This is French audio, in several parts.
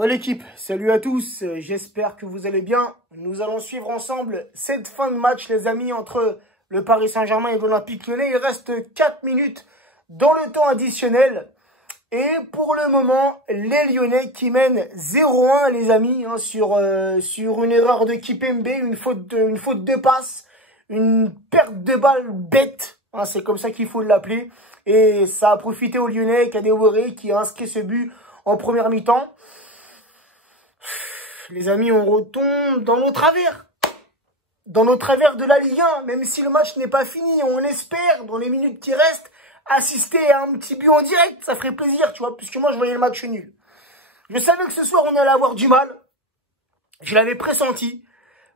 Ouais l'équipe, salut à tous, j'espère que vous allez bien. Nous allons suivre ensemble cette fin de match les amis entre le Paris Saint-Germain et l'Olympique Lyonnais. Il reste 4 minutes dans le temps additionnel. Et pour le moment, les Lyonnais qui mènent 0-1 les amis, hein, sur une erreur de Kipembe, une faute de passe, une perte de balle bête, hein, c'est comme ça qu'il faut l'appeler. Et ça a profité aux Lyonnais, Kadewere qui a inscrit ce but en première mi-temps. Les amis, on retombe dans nos travers. Dans nos travers de la Ligue 1, même si le match n'est pas fini, on espère, dans les minutes qui restent, assister à un petit but en direct. Ça ferait plaisir, tu vois, puisque moi, je voyais le match nul. Je savais que ce soir, on allait avoir du mal. Je l'avais pressenti.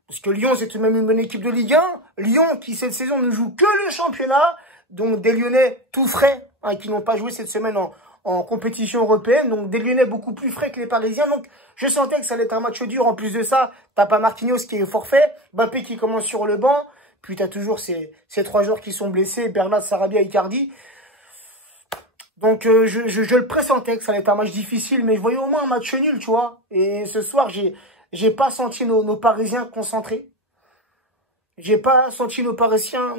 Parce que Lyon, c'est tout de même une bonne équipe de Ligue 1. Lyon, qui cette saison ne joue que le championnat. Donc, des Lyonnais tout frais, hein, qui n'ont pas joué cette semaine en compétition européenne. Donc, des Lyonnais beaucoup plus frais que les Parisiens. Donc, je sentais que ça allait être un match dur. En plus de ça, t'as pas Marquinhos qui est forfait. Mbappé qui commence sur le banc. Puis, t'as toujours ces 3 joueurs qui sont blessés. Bernat, Sarabia, Icardi. Donc, je le pressentais que ça allait être un match difficile. Mais je voyais au moins un match nul, tu vois. Et ce soir, j'ai pas senti nos Parisiens concentrés. J'ai pas senti nos Parisiens,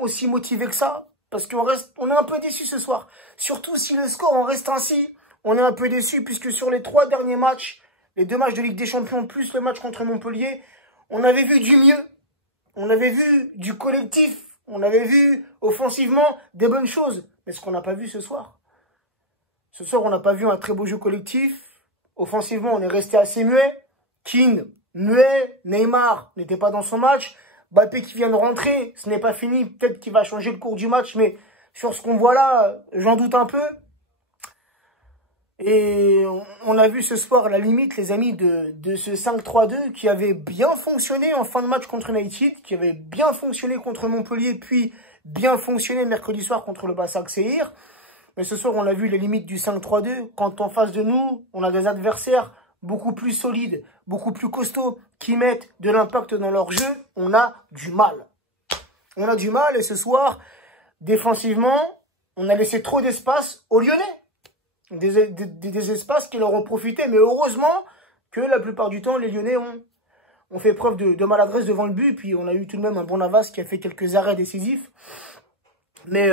aussi motivés que ça. Parce qu'on est un peu déçus ce soir. Surtout si le score en reste ainsi, on est un peu déçus puisque sur les 3 derniers matchs, les 2 matchs de Ligue des Champions plus le match contre Montpellier, on avait vu du mieux. On avait vu du collectif. On avait vu offensivement des bonnes choses. Mais ce qu'on n'a pas vu ce soir. Ce soir, on n'a pas vu un très beau jeu collectif. Offensivement, on est resté assez muet. Keane, muet. Neymar n'était pas dans son match. Mbappé qui vient de rentrer, ce n'est pas fini. Peut-être qu'il va changer le cours du match, mais sur ce qu'on voit là, j'en doute un peu. Et on a vu ce soir la limite, les amis, de ce 5-3-2 qui avait bien fonctionné en fin de match contre United, qui avait bien fonctionné contre Montpellier, puis bien fonctionné mercredi soir contre le Başakşehir. Mais ce soir, on a vu les limites du 5-3-2. Quand en face de nous, on a des adversaires beaucoup plus solides, beaucoup plus costauds, qui mettent de l'impact dans leur jeu, on a du mal. On a du mal et ce soir, défensivement, on a laissé trop d'espace aux Lyonnais. Des espaces qui leur ont profité. Mais heureusement que la plupart du temps, les Lyonnais ont fait preuve de maladresse devant le but. Puis on a eu tout de même un bon Navas qui a fait quelques arrêts décisifs. Mais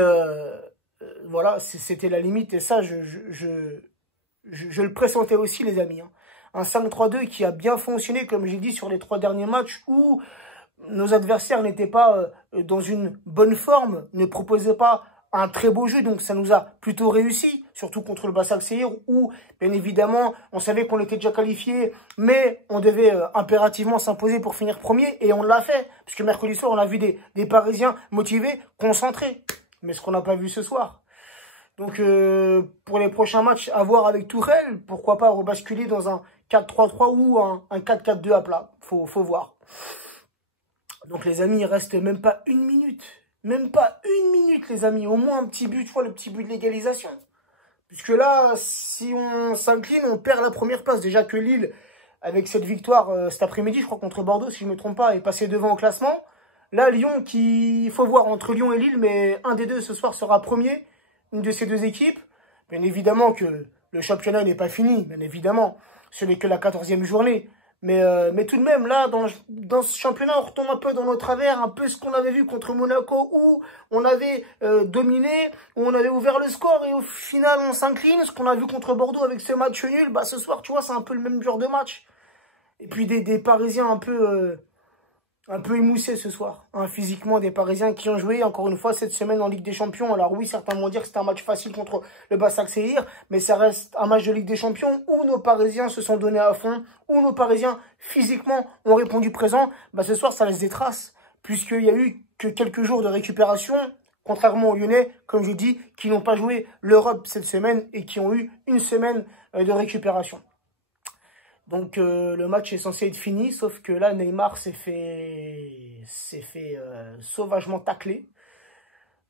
voilà, c'était la limite. Et ça, je le pressentais aussi, les amis. Hein. Un 5-3-2 qui a bien fonctionné, comme j'ai dit, sur les 3 derniers matchs où nos adversaires n'étaient pas dans une bonne forme, ne proposaient pas un très beau jeu. Donc ça nous a plutôt réussi, surtout contre le Başakşehir où, bien évidemment, on savait qu'on était déjà qualifié, mais on devait impérativement s'imposer pour finir premier. Et on l'a fait, parce que mercredi soir, on a vu des Parisiens motivés, concentrés. Mais ce qu'on n'a pas vu ce soir. Donc, pour les prochains matchs, à voir avec Tourelle, pourquoi pas rebasculer dans un 4-3-3 ou un 4-4-2 à plat. Faut voir. Donc, les amis, il reste même pas une minute. Même pas une minute, les amis. Au moins un petit but, tu vois, le petit but de l'égalisation. Puisque là, si on s'incline, on perd la première place. Déjà que Lille, avec cette victoire cet après-midi, je crois, contre Bordeaux, si je ne me trompe pas, est passé devant au classement. Là, Lyon, il faut voir entre Lyon et Lille, mais un des deux ce soir sera premier. Une de ces 2 équipes. Bien évidemment que le championnat n'est pas fini, bien évidemment. Ce n'est que la 14e journée. Mais tout de même, là, dans ce championnat, on retombe un peu dans nos travers, un peu ce qu'on avait vu contre Monaco, où on avait dominé, où on avait ouvert le score, et au final, on s'incline. Ce qu'on a vu contre Bordeaux avec ce match nul, bah ce soir, tu vois, c'est un peu le même genre de match. Et puis des Parisiens un peu émoussés ce soir. Hein, physiquement, des Parisiens qui ont joué, encore une fois, cette semaine en Ligue des Champions. Alors oui, certains vont dire que c'était un match facile contre le Başakşehir, mais ça reste un match de Ligue des Champions où nos Parisiens se sont donnés à fond, où nos Parisiens, physiquement, ont répondu présent. Bah, ce soir, ça laisse des traces, puisqu'il n'y a eu que quelques jours de récupération, contrairement aux Lyonnais, comme je dis, qui n'ont pas joué l'Europe cette semaine et qui ont eu une semaine de récupération. Donc le match est censé être fini, sauf que là Neymar s'est fait sauvagement tacler.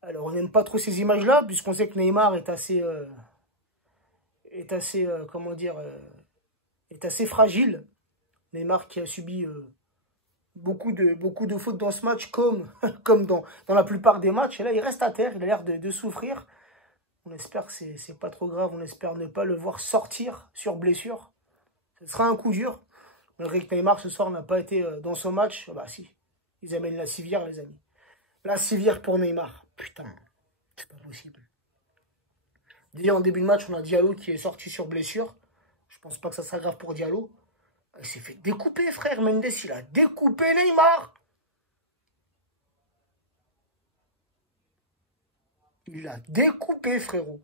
Alors on n'aime pas trop ces images-là, puisqu'on sait que Neymar est assez fragile. Neymar qui a subi beaucoup de fautes dans ce match, comme dans la plupart des matchs. Et là il reste à terre, il a l'air de souffrir. On espère que c'est pas trop grave, on espère ne pas le voir sortir sur blessure. Ce sera un coup dur. Malgré que Neymar, ce soir, n'a pas été dans son match. Bah si, ils amènent la civière, les amis. La civière pour Neymar. Putain, c'est pas possible. Déjà, en début de match, on a Diallo qui est sorti sur blessure. Je pense pas que ça sera grave pour Diallo. Il s'est fait découper, frère. Mendes, il a découpé Neymar. Il a découpé, frérot.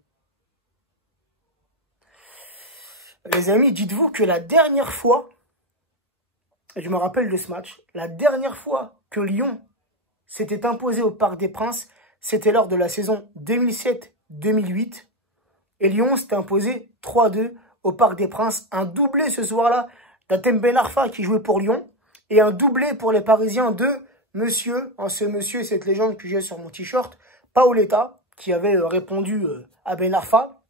Les amis, dites-vous que la dernière fois, et je me rappelle de ce match, la dernière fois que Lyon s'était imposé au Parc des Princes, c'était lors de la saison 2007-2008. Et Lyon s'était imposé 3-2 au Parc des Princes. Un doublé ce soir-là d'Hatem Ben Arfa qui jouait pour Lyon. Et un doublé pour les Parisiens de monsieur, ce monsieur, cette légende que j'ai sur mon t-shirt, Paoletta, qui avait répondu à Ben Arfa.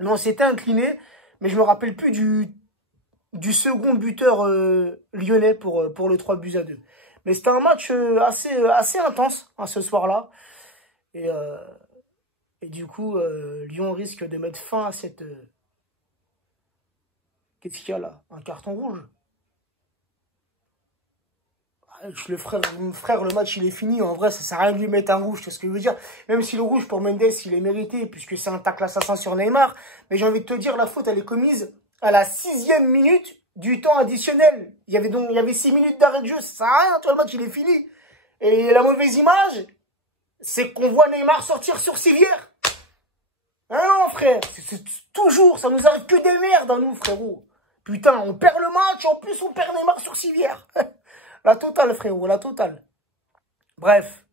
Non, c'était incliné, mais je me rappelle plus du second buteur lyonnais pour le 3-2. Mais c'était un match assez intense ce soir-là. Et du coup, Lyon risque de mettre fin à cette... Qu'est-ce qu'il y a là? Un carton rouge. Le frère, le match, il est fini. En vrai, ça sert à rien de lui mettre un rouge. Tu vois ce que je veux dire? Même si le rouge pour Mendes, il est mérité, puisque c'est un tacle assassin sur Neymar. Mais j'ai envie de te dire, la faute, elle est commise à la 6e minute du temps additionnel. Il y avait 6 minutes d'arrêt de jeu. Ça sert à rien. Tu vois, le match, il est fini. Et la mauvaise image, c'est qu'on voit Neymar sortir sur civière. Ah non, frère. C'est toujours, ça nous arrive que des merdes à nous, frérot. Putain, on perd le match. En plus, on perd Neymar sur civière. La totale, frérot, la totale. Bref.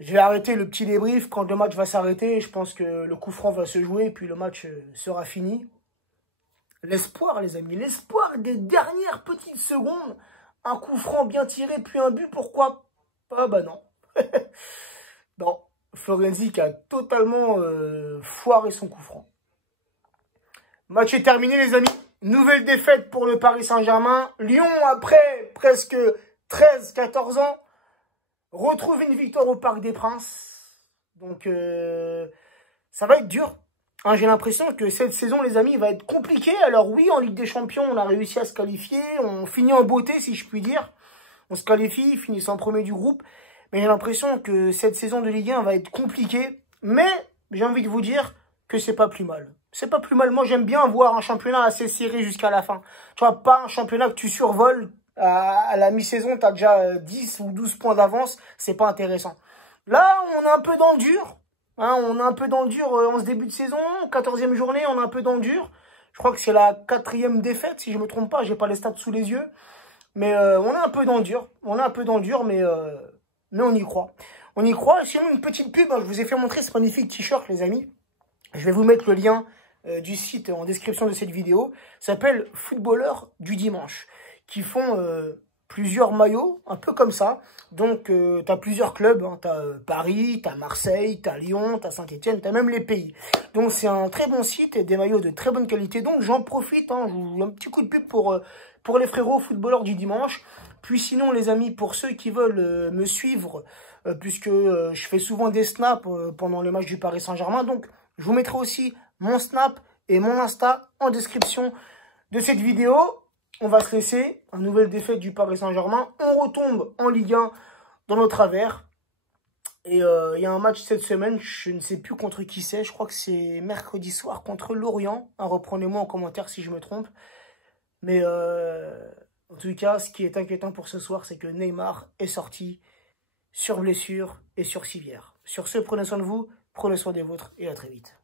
Je vais arrêter le petit débrief quand le match va s'arrêter. Je pense que le coup franc va se jouer, puis le match sera fini. L'espoir, les amis, l'espoir des dernières petites secondes. Un coup franc bien tiré, puis un but, pourquoi? Ah bah non. Non, Florenzi qui a totalement foiré son coup franc. Match est terminé, les amis. Nouvelle défaite pour le Paris Saint-Germain. Lyon, après presque 13-14 ans, retrouve une victoire au Parc des Princes. Donc, ça va être dur. Hein, j'ai l'impression que cette saison, les amis, va être compliquée. Alors oui, en Ligue des Champions, on a réussi à se qualifier. On finit en beauté, si je puis dire. On se qualifie, finit en premier du groupe. Mais j'ai l'impression que cette saison de Ligue 1 va être compliquée. Mais j'ai envie de vous dire que c'est pas plus mal. C'est pas plus mal. Moi, j'aime bien voir un championnat assez serré jusqu'à la fin. Tu vois, pas un championnat que tu survoles. À la mi-saison, tu as déjà 10 ou 12 points d'avance. C'est pas intéressant. Là, on est un peu dans le dur. Hein, on est un peu dans le dur en ce début de saison. 14e journée, on est un peu dans le dur. Je crois que c'est la 4e défaite, si je me trompe pas. J'ai pas les stats sous les yeux. Mais on est un peu dans le dur. On est un peu dans le dur, mais on y croit. On y croit. Sinon, une petite pub. Hein, je vous ai fait montrer ce magnifique t-shirt, les amis. Je vais vous mettre le lien du site en description de cette vidéo. Ça s'appelle Footballeur du Dimanche, qui font plusieurs maillots, un peu comme ça. Donc, tu as plusieurs clubs. Hein. Tu as Paris, tu as Marseille, tu as Lyon, tu as Saint-Etienne, tu as même les pays. Donc, c'est un très bon site et des maillots de très bonne qualité. Donc, j'en profite. Hein, je vous un petit coup de pub pour les frérots Footballeurs du Dimanche. Puis sinon, les amis, pour ceux qui veulent me suivre, puisque je fais souvent des snaps pendant les matchs du Paris Saint-Germain. Donc, je vous mettrai aussi mon Snap et mon Insta en description de cette vidéo. On va se laisser. Une nouvelle défaite du Paris Saint-Germain. On retombe en Ligue 1 dans nos travers. Et il y a un match cette semaine. Je ne sais plus contre qui c'est. Je crois que c'est mercredi soir contre Lorient. Hein, reprenez-moi en commentaire si je me trompe. Mais en tout cas, ce qui est inquiétant pour ce soir, c'est que Neymar est sorti sur blessure et sur civière. Sur ce, prenez soin de vous. Prenez soin des vôtres et à très vite.